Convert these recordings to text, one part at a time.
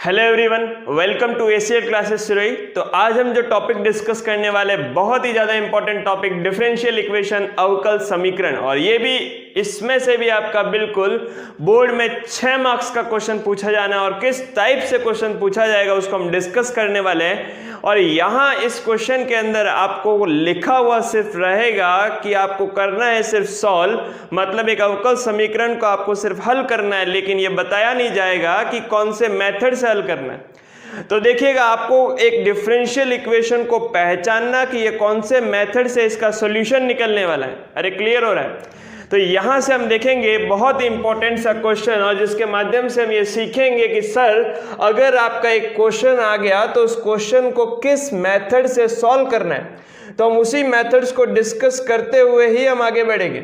Hello everyone, welcome to ACL classes Sirohi. तो आज हम जो टॉपिक डिस्कस करने वाले बहुत ही ज़्यादा इंपॉर्टेंट टॉपिक डिफरेंशियल इक्वेशन, अवकल समीकरण, और ये भी इसमें से भी आपका बिल्कुल बोर्ड में 6 मार्क्स का क्वेश्चन पूछा जाना है और किस टाइप से क्वेश्चन पूछा जाएगा उसको हम डिस्कस करने वाले हैं। और यहाँ इस क्वेश्चन के अंदर आपको लिखा हुआ सिर्फ रहेगा कि आपको करना है सिर्फ सॉल्व, मतलब एक अवकल समीकरण को आपको सिर्फ हल करना है, लेकिन ये बताया नहीं जाएगा कि कौन से मेथड से हल करना है। तो देखिएगा, आपको एक डिफरेंशियल इक्वेशन को पहचानना कि ये कौन से मेथड से इसका सॉल्यूशन निकलने वाला है। अरे क्लियर हो रहा है? तो यहां से हम देखेंगे बहुत ही इंपॉर्टेंट सा क्वेश्चन, और जिसके माध्यम से हम ये सीखेंगे कि सर अगर आपका एक क्वेश्चन आ गया तो उस क्वेश्चन को किस मेथड से सॉल्व करना है। तो हम उसी मेथड्स को डिस्कस करते हुए ही हम आगे बढ़ेंगे।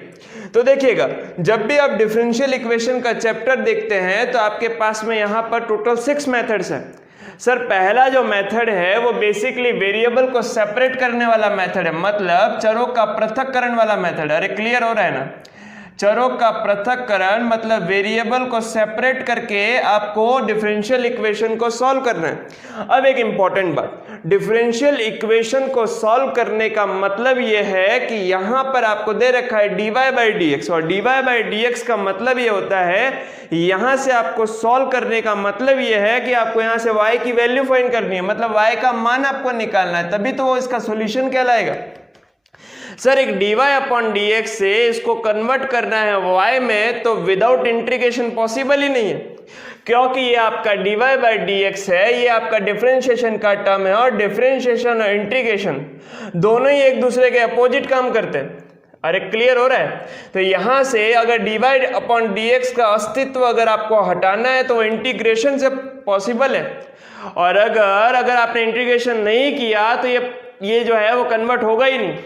तो देखिएगा, जब भी आप डिफरेंशियल इक्वेशन का चैप्टर देखते हैं तो आपके पास में यहाँ पर टोटल 6 मेथड्स हैं। सर पहला जो मेथड है वो बेसिकली वेरिएबल को सेपरेट करने वाला मेथड है, मतलब चरों का पृथक्करण वाला मेथड। अरे क्लियर हो रहा है ना? चरों का पृथक्करण मतलब वेरिएबल को सेपरेट करके आपको डिफरेंशियल इक्वेशन को सॉल्व करना है। अब एक इंपॉर्टेंट बात, डिफरेंशियल इक्वेशन को सॉल्व करने का मतलब यह है कि यहां पर आपको दे रखा है dy बाई डी एक्स, और dy बाई डी एक्स का मतलब यह होता है यहां से आपको सॉल्व करने का मतलब यह है कि आपको यहां से y की वैल्यू फाइंड करनी है, मतलब y का मान आपको निकालना है, तभी तो वो इसका सॉल्यूशन कहलाएगा। सर एक dy अपॉन डी एक्स से इसको कन्वर्ट करना है y में, तो विदाउट इंटीग्रेशन पॉसिबल ही नहीं है, क्योंकि ये आपका dy बाई डी एक्स है, ये आपका डिफरेंशिएशन का टर्म है, और डिफरेंशिएशन और इंटीग्रेशन दोनों ही एक दूसरे के अपोजिट काम करते हैं। अरे क्लियर हो रहा है? तो यहां से अगर dy अपॉन डी एक्स का अस्तित्व अगर आपको हटाना है तो वो इंटीग्रेशन से पॉसिबल है, और अगर आपने इंटीग्रेशन नहीं किया तो ये जो है वो कन्वर्ट होगा ही नहीं।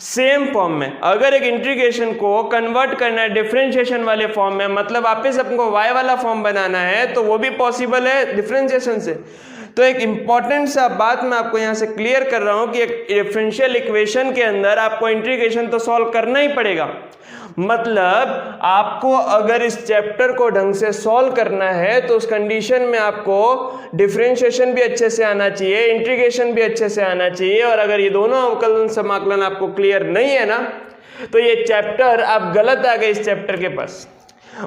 सेम फॉर्म में अगर एक इंटीग्रेशन को कन्वर्ट करना है डिफरेंशिएशन वाले फॉर्म में, मतलब वापस आपको y वाला फॉर्म बनाना है, तो वो भी पॉसिबल है डिफरेंशिएशन से। तो एक इंपॉर्टेंट सा बात मैं आपको यहाँ से क्लियर कर रहा हूँ कि एक डिफरेंशियल इक्वेशन के अंदर आपको इंटीग्रेशन तो सॉल्व करना ही पड़ेगा। मतलब आपको अगर इस चैप्टर को ढंग से सॉल्व करना है तो उस कंडीशन में आपको डिफरेंशिएशन भी अच्छे से आना चाहिए, इंटीग्रेशन भी अच्छे से आना चाहिए, और अगर ये दोनों अवकलन समाकलन आपको क्लियर नहीं है ना, तो ये चैप्टर आप गलत आ गए इस चैप्टर के पास।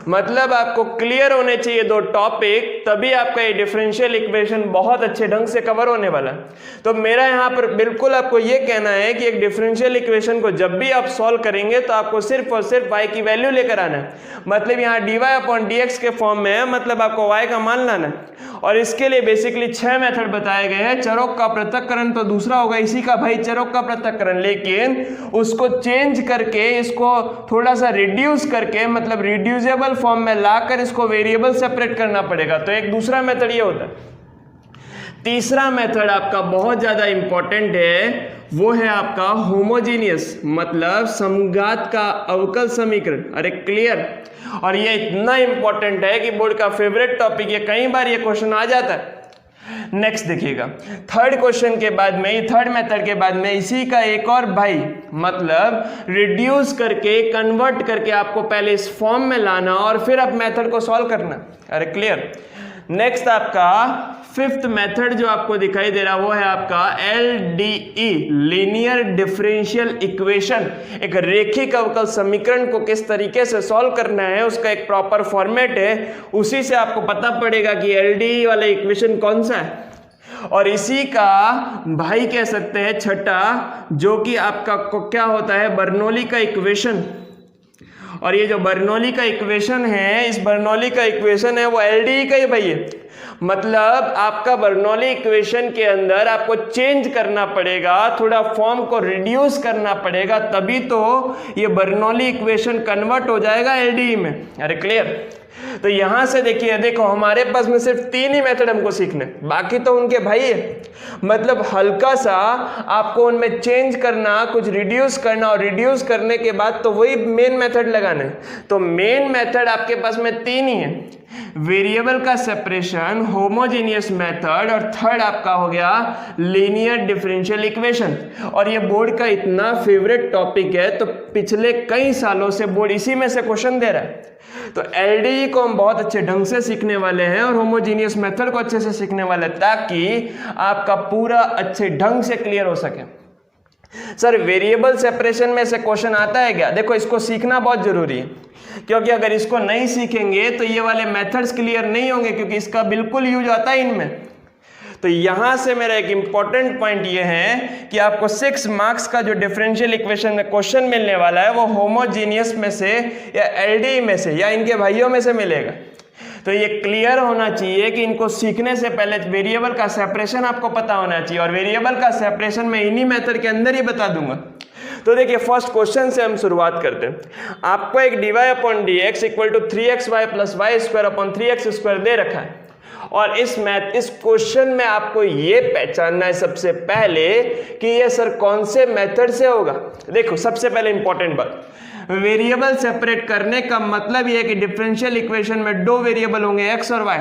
मतलब आपको क्लियर होने चाहिए 2 टॉपिक, तभी आपका ये डिफरेंशियल इक्वेशन बहुत अच्छे ढंग से कवर होने वाला है। तो मेरा यहाँ पर बिल्कुल आपको ये कहना है कि एक डिफरेंशियल इक्वेशन को जब भी आप सॉल्व करेंगे तो आपको सिर्फ और सिर्फ y की वैल्यू लेकर आना है, मतलब यहाँ dy अपॉन डी एक्स के फॉर्म में है, मतलब आपको y का मान लाना है। और इसके लिए बेसिकली 6 मेथड बताए गए हैं। चरों का पृथक्करण तो दूसरा होगा इसी का भाई, चरों का पृथक्करण, लेकिन उसको चेंज करके इसको थोड़ा सा रिड्यूस करके, मतलब रिड्यूसेबल फॉर्म में लाकर इसको वेरिएबल सेपरेट करना पड़ेगा। तो एक दूसरा मेथड ये होता है। तीसरा मेथड आपका बहुत ज्यादा इंपॉर्टेंट है, वो है आपका होमोजीनियस, मतलब समघात का अवकल समीकरण। अरे क्लियर? और ये इतना इंपॉर्टेंट है कि बोर्ड का फेवरेट टॉपिक, ये कई बार ये क्वेश्चन आ जाता है। नेक्स्ट देखिएगा, थर्ड क्वेश्चन के बाद में, थर्ड मेथड के बाद में इसी का एक और भाई, मतलब रिड्यूस करके कन्वर्ट करके आपको पहले इस फॉर्म में लाना और फिर आप मेथड को सॉल्व करना। अरे क्लियर? नेक्स्ट आपका फिफ्थ मेथड जो आपको दिखाई दे रहा वो है आपका LDE, लीनियर डिफरेंशियल इक्वेशन। एक रेखिक अवकल समीकरण को किस तरीके से सॉल्व करना है उसका एक प्रॉपर फॉर्मेट है, उसी से आपको पता पड़ेगा कि LDE वाला इक्वेशन कौन सा है। और इसी का भाई कह सकते हैं छठा, जो कि आपका क्या होता है, बर्नौली का इक्वेशन। और ये जो बर्नौली का इक्वेशन है, इस बर्नौली का इक्वेशन है वो LDE का ही भाई है। मतलब आपका बर्नौली इक्वेशन के अंदर आपको चेंज करना पड़ेगा, थोड़ा फॉर्म को रिड्यूस करना पड़ेगा, तभी तो ये बर्नौली इक्वेशन कन्वर्ट हो जाएगा LDE में। अरे क्लियर? तो यहां से देखिए, देखो हमारे पास में सिर्फ 3 ही मेथड हमको सीखने, बाकी तो उनके भाई है। मतलब हल्का सा आपको उनमें चेंज करना, कुछ रिड्यूस करना, और रिड्यूस करने के बाद तो वही मेन मेथड लगाना है। तो मेन मेथड आपके पास में 3 ही है। वेरिएबल का सेपरेशन, होमोजेनियस मेथड, और थर्ड आपका हो गया लीनियर डिफरेंशियल इक्वेशन। और ये बोर्ड का इतना फेवरेट टॉपिक है, तो पिछले कई सालों से बोर्ड इसी में से क्वेश्चन दे रहा है। तो एलडीई को हम बहुत अच्छे ढंग से सीखने वाले हैं और होमोजेनियस मेथड को अच्छे से सीखने वाले हैं, ताकि आपका पूरा अच्छे ढंग से क्लियर हो सके। सर वेरिएबल सेपरेशन में से क्वेश्चन आता है क्या? देखो, इसको सीखना बहुत जरूरी है, क्योंकि अगर इसको नहीं सीखेंगे तो ये वाले मेथड्स क्लियर नहीं होंगे, क्योंकि इसका बिल्कुल यूज आता है इनमें। तो यहां से मेरा एक इंपॉर्टेंट पॉइंट ये है कि आपको 6 मार्क्स का जो डिफरेंशियल इक्वेशन में क्वेश्चन मिलने वाला है वो होमोजेनियस में से या एलडीई में से या इनके भाइयों में से मिलेगा। तो ये क्लियर होना चाहिए कि इनको सीखने से पहले वेरिएबल का सेपरेशन आपको पता होना चाहिए, और वेरिएबल का सेपरेशन मैं इन्हीं मेथड के अंदर ही बता दूंगा। तो देखिए, फर्स्ट क्वेश्चन से हम शुरुआत करते हैं। आपको एक dy/dx equal to 3xy plus y square upon 3x square दे रखा है, और इस क्वेश्चन में आपको ये पहचानना है सबसे पहले कि ये सर कौन से मेथड से होगा। देखो, सबसे पहले इंपॉर्टेंट बात, वेरिएबल सेपरेट करने का मतलब ये है कि डिफरेंशियल इक्वेशन में 2 वेरिएबल होंगे, x और y।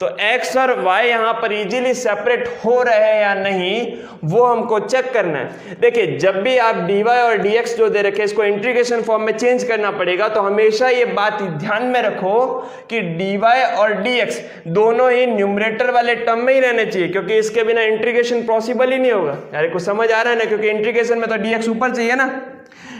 तो x और y यहां पर इजीली सेपरेट हो रहे हैं या नहीं, वो हमको चेक करना है। देखिए, जब भी आप dy और dx जो दे रखे इसको इंटीग्रेशन फॉर्म में चेंज करना पड़ेगा, तो हमेशा ये बात ध्यान में रखो कि dy और dx दोनों ही न्यूमरेटर वाले टर्म में ही रहने चाहिए, क्योंकि इसके बिना इंटीग्रेशन पॉसिबल ही नहीं होगा। यार कुछ समझ आ रहा है ना? क्योंकि इंटीग्रेशन में तो dx ऊपर चाहिए ना,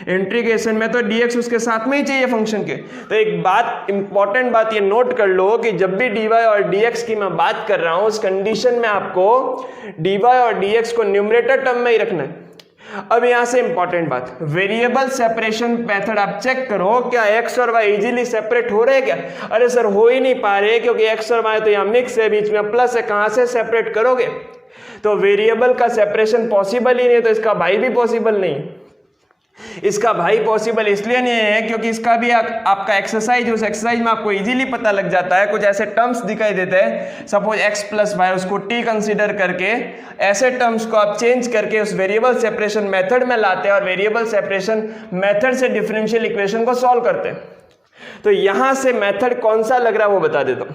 इंटीग्रेशन में तो dx उसके साथ में ही चाहिए फंक्शन के। तो एक बात, इंपॉर्टेंट बात ये नोट कर लो कि जब भी dy और dx की मैं बात कर रहा हूं, उस कंडीशन में आपको dy और dx को न्यूमरेटर टर्म में ही रखना है। अब यहां से इंपॉर्टेंट बात, वेरिएबल सेपरेशन मेथड आप चेक करो, क्या x और y इजीली सेपरेट हो रहे हैं क्या? अरे सर हो ही नहीं पा रहे, क्योंकि x और y तो यहां मिक्स है, बीच में प्लस है, कहां से सेपरेट करोगे? तो वेरिएबल का सेपरेशन पॉसिबल ही नहीं, तो इसका भाई भी पॉसिबल नहीं। इसका भाई पॉसिबल इसलिए नहीं है क्योंकि इसका भी आपका एक्सरसाइज, उस एक्सरसाइज में आपको इजीली पता लग जाता है। कुछ ऐसे टर्म्स दिखाई देते हैं, सपोज x प्लस वाई, उसको t कंसीडर करके ऐसे टर्म्स को आप चेंज करके उस वेरिएबल सेपरेशन मेथड में लाते हैं और वेरिएबल सेपरेशन मेथड से डिफरेंशियल इक्वेशन को सॉल्व करते हैं। तो यहां से मेथड कौन सा लग रहा है वो बता देता हूं।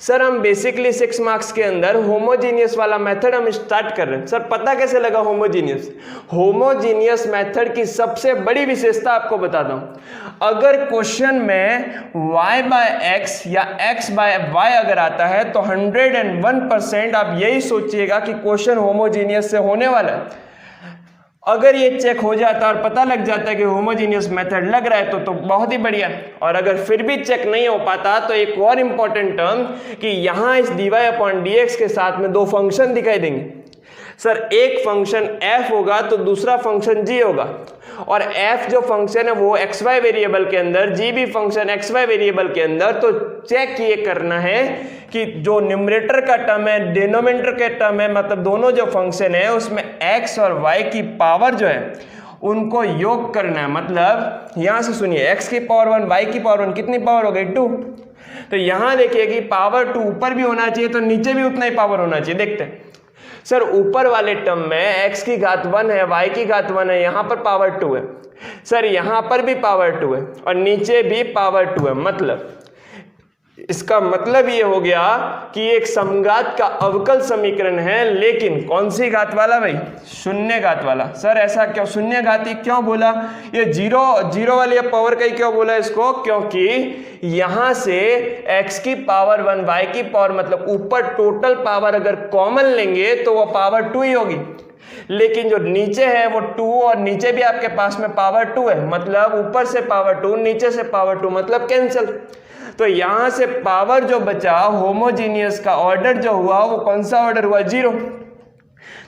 सर हम बेसिकली 6 मार्क्स के अंदर होमोजीनियस वाला मेथड हम स्टार्ट कर रहे हैं। सर पता कैसे लगा होमोजीनियस? होमोजीनियस मेथड की सबसे बड़ी विशेषता आपको बताता हूं। अगर क्वेश्चन में y/x या x/y अगर आता है तो 101% आप यही सोचिएगा कि क्वेश्चन होमोजीनियस से होने वाला है। अगर ये चेक हो जाता और पता लग जाता है कि होमोजीनियस मेथड लग रहा है तो बहुत ही बढ़िया। और अगर फिर भी चेक नहीं हो पाता तो एक और इंपॉर्टेंट टर्म कि यहां इस dy/dx के साथ में 2 फंक्शन दिखाई देंगे। सर एक फंक्शन f होगा तो दूसरा फंक्शन g होगा, और f जो फंक्शन है वो xy वेरिएबल के अंदर, g भी फंक्शन xy वेरिएबल के अंदर। तो चेक ये करना है कि जो न्यूमरेटर का टर्म है, डिनोमिनेटर के टर्म है, मतलब दोनों जो फंक्शन है उसमें x और y की पावर जो है उनको योग करना है। मतलब यहां से सुनिए, x की पावर 1 y की पावर 1 कितनी पावर हो गई? 2। तो यहां देखिए कि पावर 2 ऊपर भी होना चाहिए तो नीचे भी उतना ही पावर होना चाहिए। देखते हैं सर, ऊपर वाले टर्म में x की घात 1 है, y की घात 1 है, यहां पर पावर 2 है। सर यहां पर भी पावर 2 है और नीचे भी पावर 2 है। मतलब इसका मतलब ये हो गया कि एक समघात का अवकल समीकरण है, लेकिन कौन सी घात वाला भाई? शून्य घात वाला। सर ऐसा क्यों? शून्य घाती क्यों बोला? ये जीरो वाली पावर का ही क्यों बोला इसको? क्योंकि यहां से x की पावर 1 y की पावर, मतलब ऊपर टोटल पावर अगर कॉमन लेंगे तो वो पावर 2 ही होगी, लेकिन जो नीचे है वो 2 और नीचे भी आपके पास में पावर 2 है। मतलब ऊपर से पावर 2 नीचे से पावर 2, मतलब कैंसिल। तो यहां से पावर जो बचा, होमोजीनियस का ऑर्डर जो हुआ वो कौन सा ऑर्डर हुआ? 0।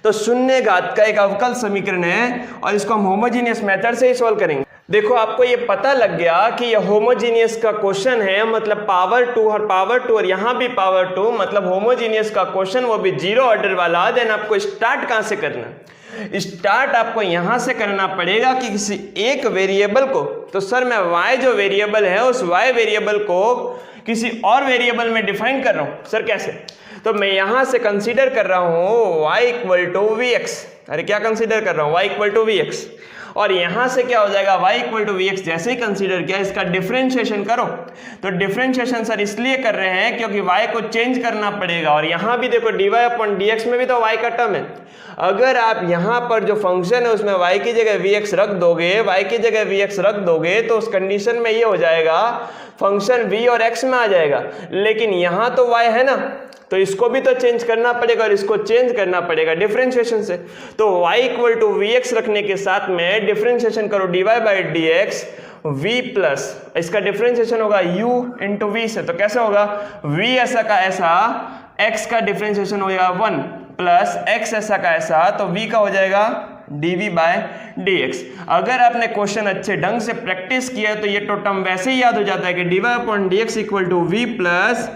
तो शून्य घात का एक अवकल समीकरण है और इसको हम होमोजीनियस मेथड से ही सॉल्व करेंगे। देखो आपको ये पता लग गया कि ये होमोजीनियस का क्वेश्चन है, मतलब पावर 2 और पावर 2 और यहां भी पावर 2, मतलब होमोजीनियस का क्वेश्चन वो भी 0 ऑर्डर वाला। देन आपको स्टार्ट कहां से करना? स्टार्ट आपको यहां से करना पड़ेगा कि किसी एक वेरिएबल को, तो सर मैं y जो वेरिएबल है उस y वेरिएबल को किसी और वेरिएबल में डिफाइन कर रहा हूं। सर कैसे? तो मैं यहां से कंसीडर कर रहा हूं y इक्वल टू vx। अरे क्या कंसीडर कर रहा हूं? y equal to vx। और यहां से क्या हो जाएगा, y equal to v x जैसे ही कंसीडर किया, इसका डिफरेंशिएशन करो। तो डिफरेंशिएशन सर इसलिए कर रहे हैं क्योंकि y को चेंज करना पड़ेगा, और यहां भी देखो dy अपॉन dx में भी तो y का टर्म है। अगर आप यहां पर जो फंक्शन है उसमें y की जगह vx रख दोगे, y की जगह vx रख दोगे, तो उस कंडीशन में ये हो जाएगा फंक्शन v और x में आ जाएगा। लेकिन यहां तो y है ना, तो इसको भी तो चेंज करना पड़ेगा, और इसको चेंज करना पड़ेगा डिफरेंशिएशन से। तो y इक्वल टू vx रखने के साथ में डिफरेंशिएशन करो dy by dx, v plus इसका डिफरेंशिएशन होगा u इंटू वी से। तो कैसे होगा, v ऐसा का ऐसा, x का डिफरेंशिएशन हो जाएगा 1 प्लस x ऐसा का ऐसा, तो v का हो जाएगा dv बाय dx। अगर आपने क्वेश्चन अच्छे ढंग से प्रैक्टिस किया तो ये तो टर्म वैसे ही याद हो जाता है कि dy upon dx equal to v plus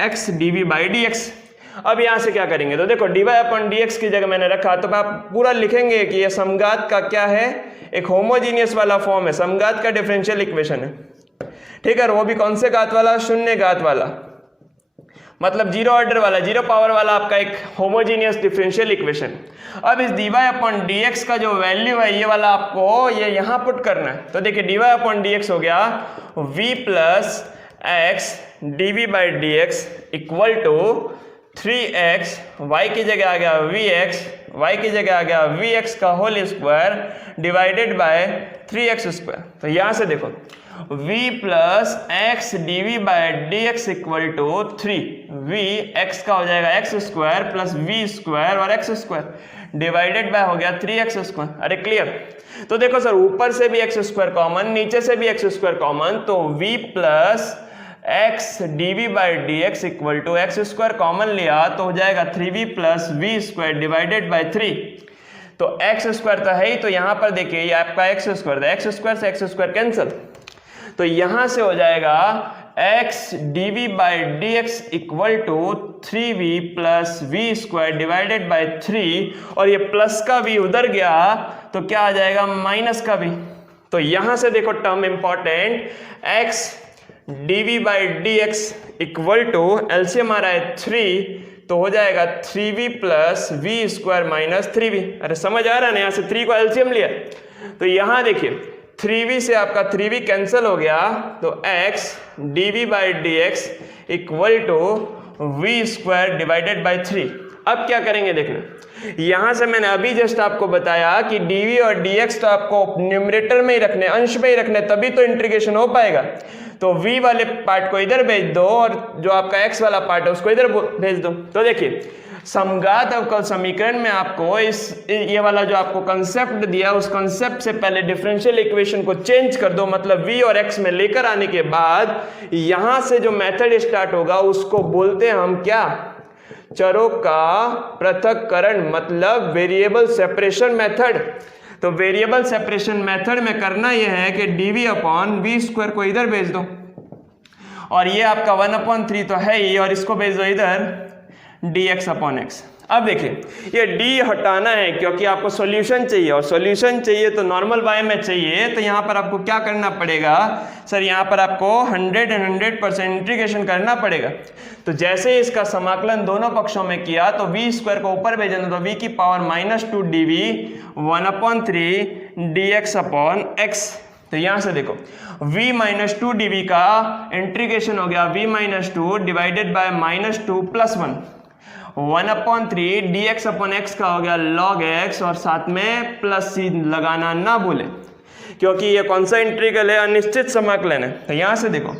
x dv by dx। अब यहां से क्या करेंगे, तो देखो dy अपॉन dx की जगह मैंने रखा, तो आप पूरा लिखेंगे कि ये समघात का क्या है, एक होमोजीनियस वाला फॉर्म है, समघात का डिफरेंशियल इक्वेशन है, ठीक है। वो भी कौन से घात वाला, शून्य घात वाला, मतलब जीरो ऑर्डर वाला, जीरो पावर वाला आपका एक होमोजीनियस डिफरेंशियल इक्वेशन। अब इस dy अपॉन dx का जो वैल्यू है ये वाला आपको ये यहां पुट करना है। तो देखिए dy अपॉन dx हो गया v plus x dv by dx equal to 3x, y की जगह आ गया vx, y की जगह आ गया vx का whole square divided by 3x square. तो यहां से देखो v plus x d v by d x equal to 3v, x का हो जाएगा x square plus v square और एक्स स्क्वायर डिवाइडेड बाय हो गया 3x स्क्वायर। अरे क्लियर। तो देखो सर ऊपर से भी एक्स स्क्वायर कॉमन, नीचे से भी एक्स स्क्वायर कॉमन, तो v plus x d v by d x equal to x square common लिया तो हो जाएगा 3v plus v square divided by 3। तो एक्स स्क्वायर तो है ही, तो यहाँ पर देखिए ये आपका एक्स स्क्वायर था, एक्स स्क्वायर से एक्स स्क्वायर कैंसिल, तो यहां से हो जाएगा x d v by d x equal to 3v plus v square divided by 3, और ये प्लस का v उधर गया तो क्या आ जाएगा माइनस का v। तो यहां से देखो term important, x d v by d x equal to LCM आ रहा है 3, तो हो जाएगा 3v plus v square minus 3v। अरे समझ आ रहा है ना, यहां से 3 को एलसीएम लिया, तो यहां देखिए 3v से आपका 3v कैंसिल हो गया, तो x dv by d x equal to v square divided by 3। अब क्या करेंगे देखना, यहां से मैंने अभी जस्ट आपको बताया कि dv और dx तो आपको न्यूमरेटर में ही रखने, अंश में ही रखने, तभी तो इंटीग्रेशन हो पाएगा। तो v वाले पार्ट को इधर भेज दो और जो आपका x वाला पार्ट है उसको इधर भेज दो। तो देखिए समघात अवकल समीकरण में आपको ये वाला जो आपको कंसेप्ट दिया उस कंसेप्ट से पहले डिफरेंशियल इक्वेशन को चेंज कर दो, मतलब v और x में लेकर आने के बाद यहां से जो मेथड स्टार्ट होगा उसको बोलते हैं हम क्या, चरों का पृथक्करण, मतलब वेरिएबल सेपरेशन मेथड। तो वेरिएबल सेपरेशन मेथड में करना यह है कि dv अपॉन वी स्क्वायर को इधर भेज दो, और ये आपका 1/3 तो है ही, और इसको भेज दो इधर dx अपॉन x। अब देखिए ये d हटाना है क्योंकि आपको सॉल्यूशन चाहिए, और सॉल्यूशन चाहिए तो नॉर्मल y में चाहिए, तो यहाँ पर आपको क्या करना पड़ेगा सर, यहाँ पर आपको 100% इंटीग्रेशन करना पड़ेगा। तो जैसे ही इसका समाकलन दोनों पक्षों में किया तो v स्क्वायर को ऊपर भेजना, तो v की power -2 dv 1/3 dx upon x। तो यहां से देखो v-2 dv का इंटीग्रेशन हो गया v-2 divided by -2 plus 1/3 dx upon x का हो गया log x, और साथ में प्लस c लगाना ना भूले क्योंकि ये कौन सा इंटीग्रल है, अनिश्चित समाकलन है। तो यहां से देखो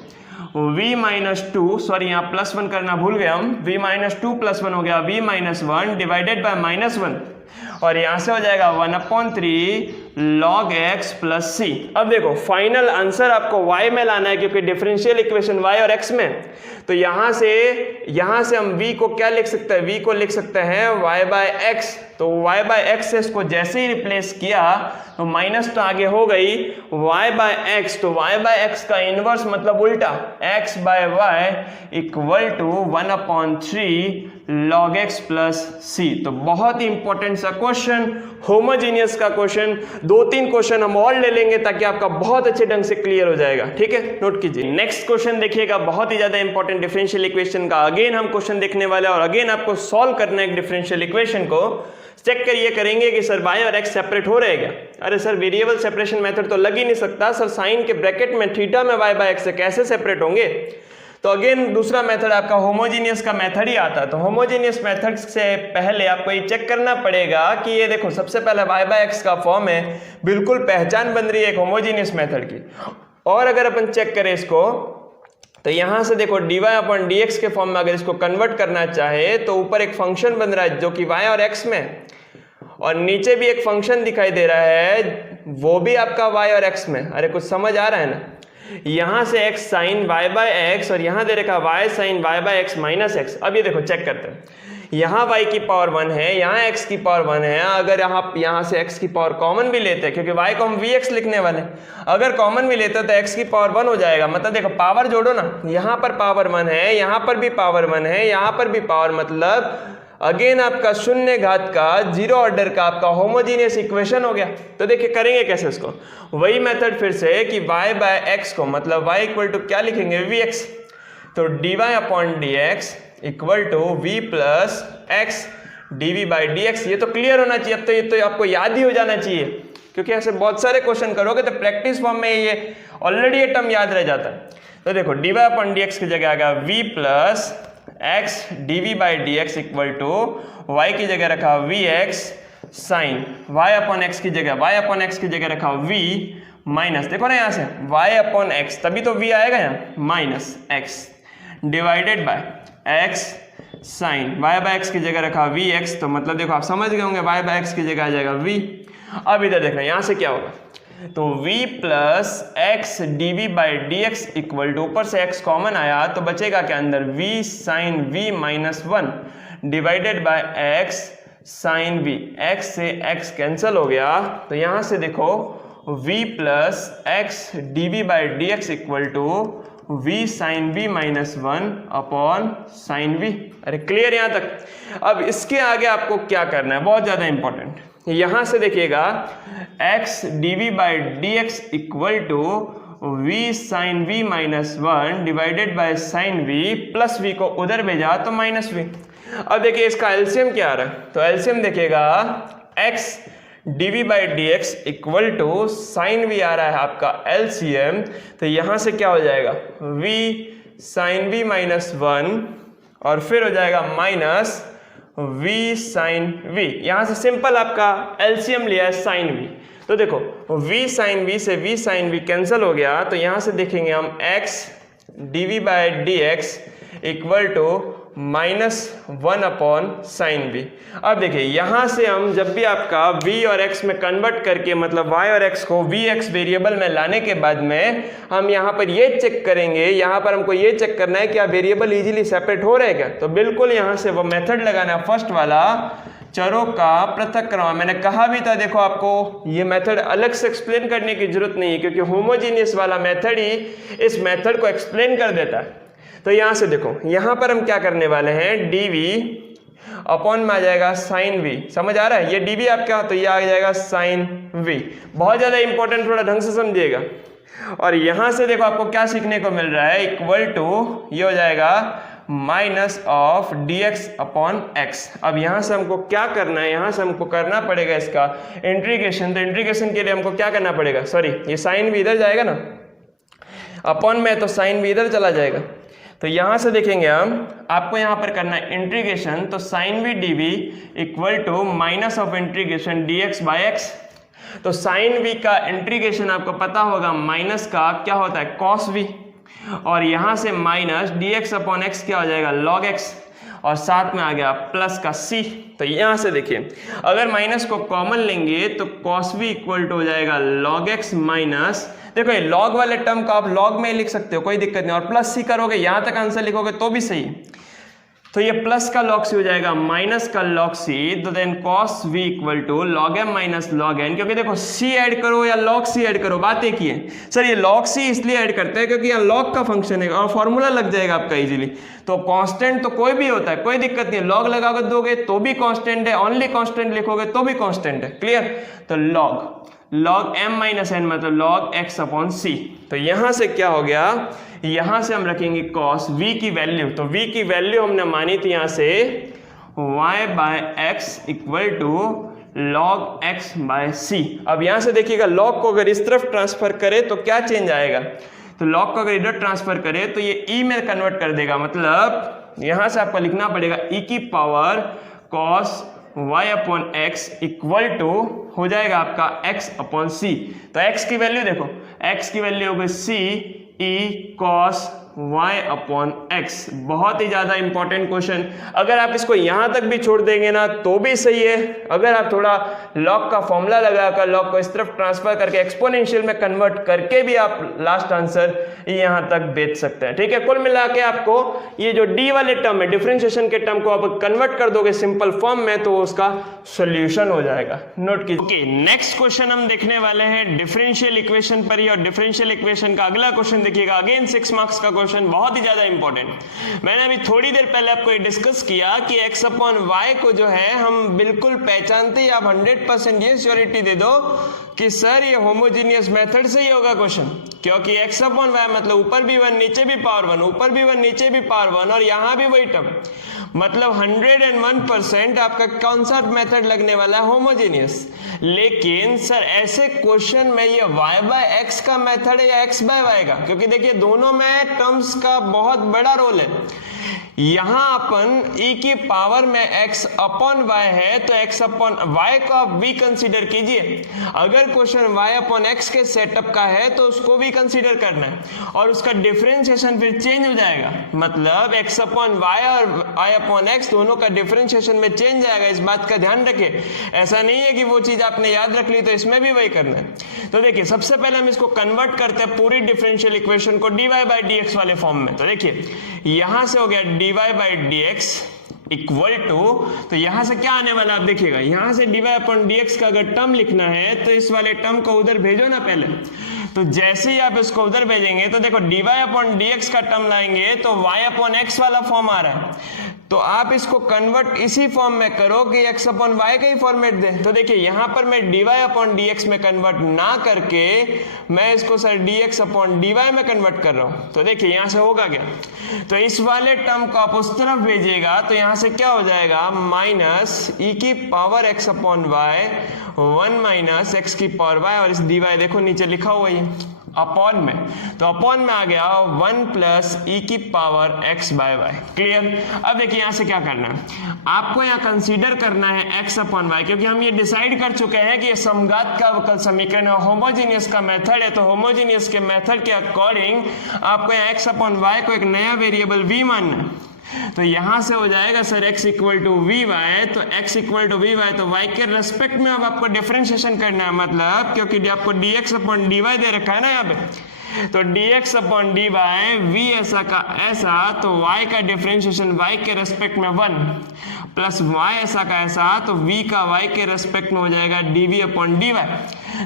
v-2, सॉरी यहाँ +1 करना भूल गए हम, v-2 + 1 हो गया v-1 डिवाइडेड बाय -1, और यहां से हो जाएगा 1/3 log x प्लस c। अब देखो फाइनल आंसर आपको y में लाना है क्योंकि डिफरेंशियल इक्वेशन y और x में, तो यहां से हम v को क्या लिख सकते हैं, v को लिख सकते हैं y बाय x। तो y बाय x से इसको जैसे ही रिप्लेस किया तो माइनस तो आगे हो गई y बाय x, तो y बाय x का इनवर्स मतलब उल्टा x by y equal to 1/3 log x plus C. तो बहुत ही इंपॉर्टेंट सा क्वेश्चन, होमोजीनियस का क्वेश्चन। 2-3 क्वेश्चन हम और ले लेंगे ताकि आपका बहुत अच्छे ढंग से क्लियर हो जाएगा, ठीक है, नोट कीजिए। नेक्स्ट क्वेश्चन देखिएगा, बहुत ही ज्यादा इंपॉर्टेंट डिफरेंशियल इक्वेशन का अगेन हम क्वेश्चन देखने वाले हैं और अगेन आपको सॉल्व करना है एक डिफरेंशियल इक्वेशन को। चेक करिए, करेंगे कि सर y और x सेपरेट हो रहे क्या? अरे सर वेरिएबल सेपरेशन मेथड तो लग ही नहीं सकता सर, साइन के ब्रैकेट में थीटा में y बाय x से कैसे सेपरेट होंगे? तो अगेन दूसरा मेथड आपका होमोजीनियस का मेथड ही आता है। तो होमोजीनियस मेथड से पहले आपको ये चेक करना पड़ेगा कि ये देखो सबसे पहले y बाय x का फॉर्म है, बिल्कुल पहचान बन रही है एक होमोजीनियस मेथड की। और अगर अपन चेक करें इसको तो यहां से देखो dy अपॉन dx के फॉर्म में अगर इसको कन्वर्ट करना चाहे तो ऊपर एक फंक्शन बन रहा है जो कि y और x में, और नीचे भी एक फंक्शन दिखाई दे रहा है वो भी आपका y और x में। अरे कुछ समझ आ रहा है ना? यहां से x sine y by x और यहां दे रखा y sine y by x minus x। अब ये देखो चेक करते हैं, यहाँ y की पावर 1 है, यहाँ x की पावर 1 है। अगर आप यहाँ से x की पावर कॉमन भी लेते हैं, क्योंकि y को हम vx लिखने वाले, अगर कॉमन भी लेते हैं तो x की पावर 1 हो जाएगा। मतलब देखो पावर जोड़ो ना, यहाँ पर पावर 1 है, यहाँ पर भी पावर 1 है, यहाँ पर भी पावर, मतलब अगेन आपका शून्य घात का जीरो ऑर्डर का आपका होमोजीनियस इक्वेशन हो गया। तो देखिए करेंगे कैसे इसको, वही मेथड फिर से कि y बाय x को मतलब y इक्वल टू क्या लिखेंगे vx। तो dy upon dx equal to v plus x dv by dx। ये तो क्लियर होना चाहिए, अब तो ये तो आपको याद ही हो जाना चाहिए, क्योंकि ऐसे बहुत सारे क्वेश्चन करोगे तो प्रैक्टिस फॉर्म में ये ऑलरेडी ये टर्म याद रह जाता है। तो देखो dy अपॉन dx की जगह आ गया v plus x dv by dx equal to y की जगह रखा vx sine y upon x की जगह रखा v माइनस, देखो ना यहाँ से y अपॉन x, तभी तो v आएगा यहाँ, minus x divided by x sine y by x की जगह रखा vx। तो मतलब देखो आप समझ गए होंगे y बाय x की जगह आ जाएगा v। अब इधर देखना यहाँ से क्या होगा, तो v plus x dv by dx equal to, ऊपर से x कॉमन आया तो बचेगा क्या अंदर, v sine v minus 1 divided by x sine v। x से x कैंसिल हो गया, तो यहाँ से देखो v plus x dv by dx equal to v sine v minus 1 upon sine v। अरे क्लियर यहाँ तक? अब इसके आगे आपको क्या करना है, बहुत ज़्यादा इंपॉर्टेंट, यहाँ से देखिएगा x dv by dx equal to v sine v minus 1 divided by sine v plus v को उधर भेजा तो माइनस v। अब देखिए इसका एलसीएम क्या आ रहा है, तो एलसीएम देखिएगा x dv by dx equal to sine v आ रहा है आपका एलसीएम। तो यहाँ से क्या हो जाएगा, v साइन v माइनस 1 और फिर हो जाएगा माइनस v साइन v। यहाँ से सिंपल आपका एलसीएम लिया है साइन v। तो देखो v साइन v से v साइन v कैंसिल हो गया, तो यहाँ से देखेंगे हम x dv by dx equal to minus 1 upon sine v। अब देखिए यहाँ से हम जब भी आपका v और x में कन्वर्ट करके मतलब y और x को vx वेरिएबल में लाने के बाद में हम यहाँ पर ये चेक करेंगे, यहाँ पर हमको ये चेक करना है कि आप वेरिएबल इजीली सेपरेट हो रहे हैं क्या। तो बिल्कुल यहाँ से वो मेथड लगाना है फर्स्ट वाला, चरों का पृथक्करण। मैंने कहा भी था देखो आपको ये मेथड अलग से एक्सप्लेन करने की जरूरत नहीं है, क्योंकि होमोजीनियस वाला मेथड ही इस मेथड को एक्सप्लेन कर देता है। तो यहाँ से देखो यहाँ पर हम क्या करने वाले हैं, dv अपॉन में आ जाएगा साइन v। समझ आ रहा है, ये dv आपका, तो ये आ जाएगा साइन v। बहुत ज़्यादा इंपॉर्टेंट, थोड़ा ढंग से समझिएगा। और यहाँ से देखो आपको क्या सीखने को मिल रहा है, इक्वल टू ये हो जाएगा minus of dx upon x। अब यहाँ से हमको क्या करना है, यहाँ से हमको करना पड़ेगा इसका इंटीग्रेशन। तो इंटीग्रेशन के लिए हमको क्या करना पड़ेगा, सॉरी ये साइन v इधर जाएगा ना, अपॉन में तो साइन v इधर चला जाएगा। तो यहाँ से देखेंगे हम, आपको यहाँ पर करना है इंटीग्रेशन, तो sine v dv equal to minus of integration dx by x। तो साइन v का इंटीग्रेशन आपको पता होगा माइनस का क्या होता है, कॉस v, और यहाँ से माइनस dx अपॉन x क्या हो जाएगा, log x, और साथ में आ गया प्लस का c। तो यहाँ से देखिए अगर माइनस को कॉमन लेंगे तो cos v इक्वल टू हो जाएगा log x माइनस, देखो ये लॉग वाले टर्म को आप लॉग में ही लिख सकते हो, कोई दिक्कत नहीं, और प्लस सी करोगे यहाँ तक आंसर लिखोगे तो भी सही। तो ये प्लस का log c हो जाएगा माइनस का log c, तो then cos v equal to log m minus log n, क्योंकि देखो c ऐड करो या log c ऐड करो बात एक ही है। सर ये log c इसलिए ऐड करते हैं क्योंकि यहाँ log का फंक्शन है और फॉर्मूला लग जाएगा आपका इजीली। तो कांस्टेंट तो कोई भी होता है, कोई दिक्कत नहीं है, log लगा कर दोगे तो भी कांस्टेंट है, ओनली कांस्टेंट लिखोगे तो भी कांस्टेंट है, क्लियर। तो log m माइनस n मतलब log x अपॉन c। तो यहां से क्या हो गया, यहां से हम रखेंगे cos v की वैल्यू, तो v की वैल्यू हमने मानी थी यहां से y by x equal to log x by c। अब यहां से देखिएगा log को अगर इस तरफ ट्रांसफर करे तो क्या चेंज आएगा, तो log को अगर इधर ट्रांसफर करे तो ये e में कन्वर्ट कर देगा, मतलब यहां से आपको लिखना पड़ेगा e की power cos y upon x equal to हो जाएगा आपका x अपॉन c। तो x की वैल्यू देखो, x की वैल्यू होगी c e cos y upon x। बहुत ही ज्यादा इंपॉर्टेंट क्वेश्चन, अगर आप इसको यहां तक भी छोड़ देंगे ना तो भी सही है। अगर आप थोड़ा log का फॉर्मूला लगाकर log को इस तरफ ट्रांसफर करके एक्सपोनेंशियल में कन्वर्ट करके भी आप लास्ट आंसर यहां तक भेज सकते हैं, ठीक है। कुल मिला के आपको ये जो d वाले टर्म है, डिफरेंशिएशन के टर्म को आप कन्वर्ट कर दोगे सिंपल फॉर्म में तो उसका सॉल्यूशन हो जाएगा, नोट कीजिए। ओके, नेक्स्ट क्वेश्चन हम देखने वाले हैं डिफरेंशियल इक्वेशन पर ही, और डिफरेंशियल इक्वेशन का अगला क्वेश्चन देखिएगा, अगेन 6 मार्क्स का क्वेश्चन, बहुत ही ज्यादा इंपॉर्टेंट। मैंने अभी थोड़ी देर पहले आपको ये डिस्कस किया कि x अपॉन y को जो है हम बिल्कुल पहचानते ही आप 100% ये श्योरिटी दे दो कि सर ये होमोजीनियस मेथड से ही होगा क्वेश्चन, क्योंकि x अपॉन y मतलब ऊपर भी 1 नीचे भी पावर 1, ऊपर भी 1 नीचे भी पावर 1 और यहां भी वही टर्म, मतलब 101% आपका कौन सा मेथड लगने वाला है, होमोजीनियस। लेकिन सर ऐसे क्वेश्चन में ये y बाय x का मेथड है या x बाय y का, क्योंकि देखिए दोनों में टर्म्स का बहुत बड़ा रोल है। यहां अपन e की पावर में x अपॉन y है तो x अपॉन y को आप v कंसीडर कीजिए। अगर क्वेश्चन y अपॉन x के सेटअप का है तो उसको भी कंसीडर करना है और उसका डिफरेंशिएशन फिर चेंज हो जाएगा, मतलब x अपॉन y और y अपॉन x दोनों का डिफरेंशिएशन में चेंज आएगा। इस बात का ध्यान रखिए, ऐसा नहीं है कि वो चीज आपने याद रख ली तो इसमें भी वही करना है। तो देखिए सबसे पहले हम इसको कन्वर्ट करते हैं पूरी डिफरेंशियल इक्वेशन को dy बाई dx वाले फॉर्म में। तो देखिए यहां से हो गया dy by dx equal to, तो यहां से क्या आने वाला आप देखिएगा, यहां से dy अपॉन dx का अगर टर्म लिखना है तो इस वाले टर्म को उधर भेजो ना पहले। तो जैसे ही आप इसको उधर भेजेंगे तो देखो dy अपॉन dx का टर्म लाएंगे तो y अपॉन x वाला फॉर्म आ रहा है, तो आप इसको कन्वर्ट इसी फॉर्म में करो कि x अपॉन y का ही फॉर्मेट दे। तो देखिए यहां पर मैं dy अपॉन dx में कन्वर्ट ना करके मैं इसको सर dx अपॉन dy में कन्वर्ट कर रहा हूं। तो देखिए यहां से होगा क्या, तो इस वाले टर्म को आप उस तरफ भेजिएगा तो यहां से क्या हो जाएगा, माइनस e की power x upon y 1 minus x की पावर y, और इस dy देखो नीचे लिखा हुआ है अपॉन में, तो अपॉन में आ गया 1 प्लस e की power x by y, clear. अब देखिए यहां से क्या करना है, आपको यहां कंसीडर करना है x अपॉन y, क्योंकि हम ये डिसाइड कर चुके हैं कि ये समघात का अवकल समीकरण है, होमोजीनियस का मेथड है। तो होमोजीनियस के मेथड के अकॉर्डिंग आपको यहाँ x अपॉन y को एक नया वेरिएबल v मानना है। तो यहां से हो जाएगा sir x equal to v y, तो x equal to v y, तो y के रेस्पेक्ट में अब आपको डिफरेंशिएशन करना है, मतलब क्योंकि आपको dx अपॉन dy दे रखा है ना यहाँ पे, तो dx अपॉन dy v ऐसा का ऐसा, तो y का डिफरेंशिएशन y के रेस्पेक्ट में 1 प्लस y ऐसा का ऐसा, तो v का y के रेस्पेक्ट में हो जाएगा dv अपॉन dy।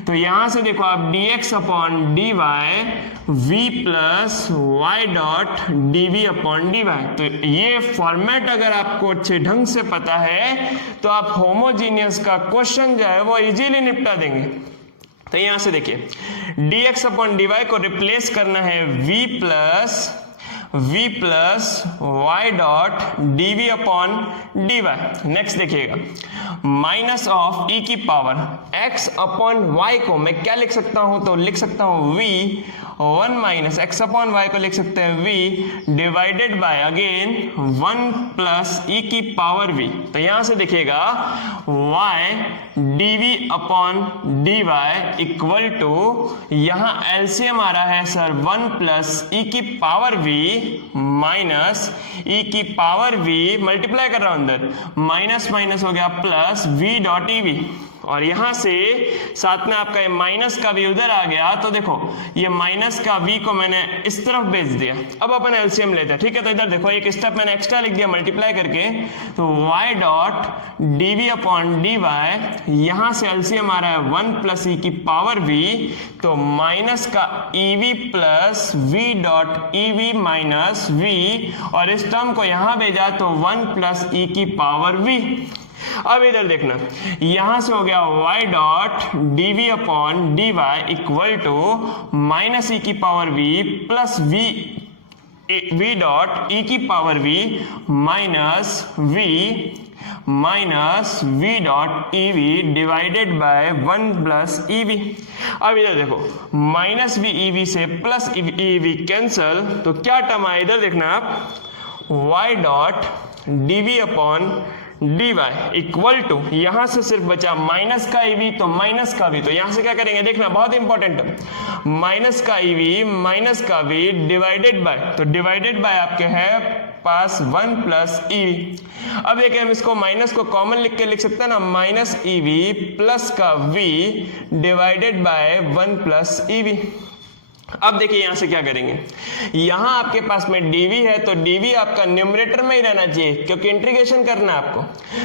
तो यहां से देखो आप dx upon dy v plus y dot dv upon dy, तो ये फॉर्मेट अगर आपको अच्छे ढंग से पता है तो आप होमोजीनियस का क्वेश्चन जो है वो इजीली निपटा देंगे। तो यहां से देखिए dx अपॉन dy को रिप्लेस करना है v plus y dot dv upon dy। Next देखिएगा माइनस ऑफ e की पावर x अपॉन y को मैं क्या लिख सकता हूं, तो लिख सकता हूं v 1 minus x upon y को लिख सकते हैं v divided by again 1 plus e की पावर v। तो यहां से देखिएगा y dv upon dy equal to, यहां एलसीएम आ रहा है सर 1 प्लस e की पावर v माइनस e की पावर v, मल्टीप्लाई कर रहा हूं अंदर, माइनस माइनस हो गया प्लस v डॉट ev। और यहां से साथ में आपका ये माइनस का v उधर आ गया, तो देखो ये माइनस का v को मैंने इस तरफ भेज दिया। अब अपन एलसीएम लेते हैं, ठीक है। तो इधर देखो एक स्टेप मैंने एक्स्ट्रा लिख दिया मल्टीप्लाई करके, तो y dot dv upon dy, यहां से एलसीएम आ रहा है 1 प्लस ई की पावर v, तो माइनस का ev plus v dot ev minus v, और इस टर्म को यहां भेजा तो 1 प्लस ई की पावर v। अब इधर देखना, यहां से हो गया y dot dv upon dy equal to minus e की power v plus v dot e की power v minus v dot ev divided by 1 plus ev। अब इधर देखो माइनस v ev से प्लस ev कैंसल, तो क्या term आया इधर देखना आप, y dot dv upon dy equal to, यहां से सिर्फ बचा माइनस का ev तो माइनस का v, तो यहां से क्या करेंगे देखना, बहुत इंपॉर्टेंट, माइनस का ev माइनस का v डिवाइडेड बाय, तो डिवाइडेड बाय आपके है पास 1 प्लस ev। अब देखिए हम इसको माइनस को कॉमन लिख के लिख सकते हैं ना, माइनस ev प्लस का v divided by 1 plus ev। अब देखिए यहां से क्या करेंगे, यहां आपके पास में dv है, तो dv आपका न्यूमरेटर में ही रहना चाहिए क्योंकि इंटीग्रेशन करना है आपको।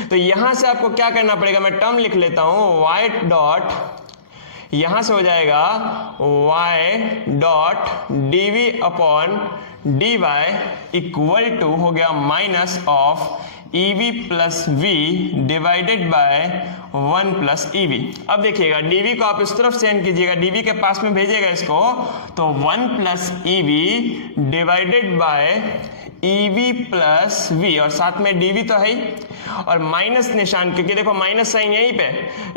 तो यहां से आपको क्या करना पड़ेगा, मैं टर्म लिख लेता हूं, y डॉट, यहां से हो जाएगा y dot dv upon dy equal to हो गया minus of ev plus v divided by 1 plus ev। अब देखिएगा dv को आप इस तरफ सेंड कीजिएगा, dv के पास में भेजिएगा इसको, तो 1 plus ev divided bye ev plus v, और साथ में dv तो है ही, और माइनस निशान, क्योंकि देखो माइनस साइन यहीं पे,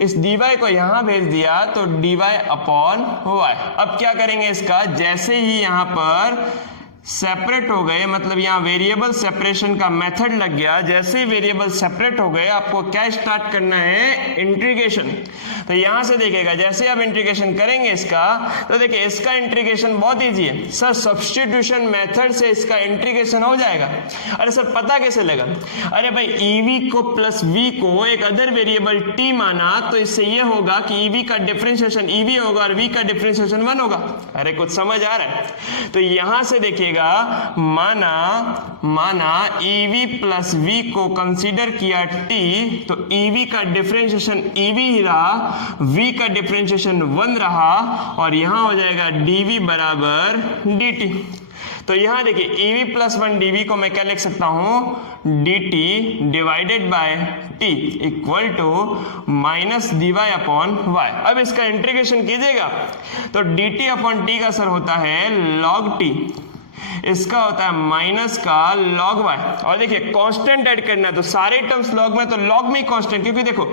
इस dy को यहां भेज दिया तो dy अपॉन y। अब क्या करेंगे इसका, जैसे ही यहां पर सेपरेट हो गए, मतलब यहाँ वेरिएबल सेपरेशन का मेथड लग गया, जैसे ही वेरिएबल सेपरेट हो गए आपको क्या स्टार्ट करना है, इंटीग्रेशन। तो यहां से देखिएगा जैसे आप इंटीग्रेशन करेंगे इसका, तो देखिए इसका इंटीग्रेशन बहुत इजी है सर, सब्स्टिट्यूशन मेथड से इसका इंटीग्रेशन हो जाएगा। अरे सर पता कैसे लगा, अरे भाई ev को प्लस v को एक अदर वेरिएबल t माना, तो इससे ये होगा कि ev का डिफरेंशिएशन ev होगा और v का डिफरेंशिएशन 1 होगा। अरे कुछ समझ आ रहा है, तो यहां से देखिए माना ev प्लस v को कंसीडर किया t, तो ev का डिफरेंशिएशन ev ही रहा, v का डिफरेंशिएशन 1 रहा, और यहां हो जाएगा dv बराबर dt। तो यहां देखिए ev प्लस 1 dv को मैं क्या लिख सकता हूं, dt divided by t equal to minus dy upon y। अब इसका इंटीग्रेशन कीजिएगा तो dt अपॉन t का सर होता है log t, इसका होता है माइनस का log y, और देखिए कांस्टेंट ऐड करना है तो सारे टर्म्स log में, तो log में ही कांस्टेंट, क्योंकि देखो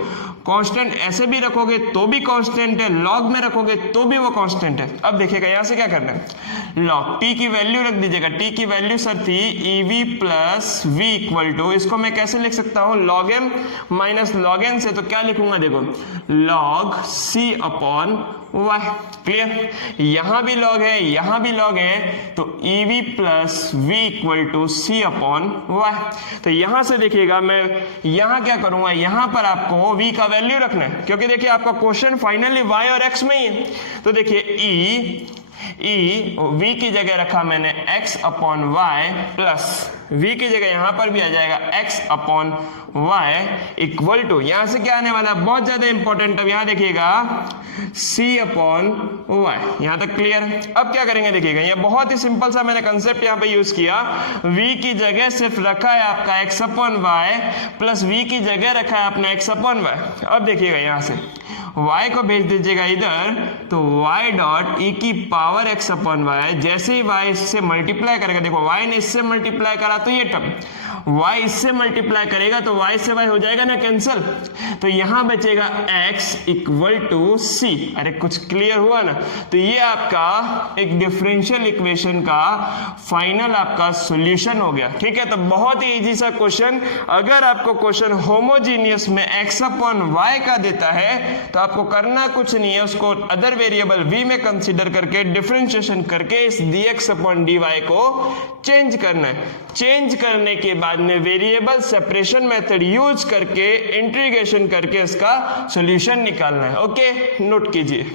कांस्टेंट ऐसे भी रखोगे तो भी कांस्टेंट है, log में रखोगे तो भी वो कांस्टेंट है। अब देखिएगा यहां से क्या करना है, log t की वैल्यू रख दीजिएगा, t की वैल्यू सर थी ev plus v equal to, इसको मैं कैसे लिख सकता हूं, log m minus log n से, तो क्या लिखूंगा देखो log c upon y। Clear, यहां भी log है यहां भी log है, तो ev plus v equal to c upon y। तो यहां से देखिएगा मैं यहां क्या करूंगा, यहां पर आपको v का वैल्यू रखना है, क्योंकि देखिए आपका क्वेश्चन फाइनली y और x में ही है। तो देखिए v की जगह रखा मैंने x upon y plus v की जगह यहां पर भी आ जाएगा x upon y equal to, यहां से क्या आने वाला है, बहुत ज्यादा इंपॉर्टेंट। अब यहां देखिएगा c अपॉन y, यहां तक क्लियर है। अब क्या करेंगे देखिएगा, ये बहुत ही सिंपल सा मैंने कंसेप्ट यहां पे यूज किया, v की जगह सिर्फ रखा है आपका x upon y plus v की जगह रखा है अपना x अपॉन y। अब देखिएगा यहां से y को भेज दीजिएगा इधर, तो y डॉट e की पावर x अपॉन y, जैसे ही y इससे मल्टीप्लाई करेगा, देखो y ने इससे मल्टीप्लाई करा तो ये टर्म, y इससे मल्टीप्लाई करेगा तो y से y हो जाएगा ना कैंसल, तो यहां बचेगा x इक्वल टू c। अरे कुछ क्लियर हुआ ना, तो ये आपका एक डिफरेंशियल इक्वेशन का फाइनल आपका सॉल्यूशन हो गया। ठीक है, तो बहुत ही इजी सा क्वेश्चन। अगर आपको क्वेश्चन होमोजीनियस में x अपॉन y का देता है तो तो आपको करना कुछ नहीं है, उसको अदर वेरिएबल v में कंसीडर करके डिफरेंशिएशन करके इस dx अपॉन dy को चेंज करना है। चेंज करने के बाद में वेरिएबल सेपरेशन मेथड यूज करके इंटीग्रेशन करके इसका सॉल्यूशन निकालना है। ओके, नोट कीजिए।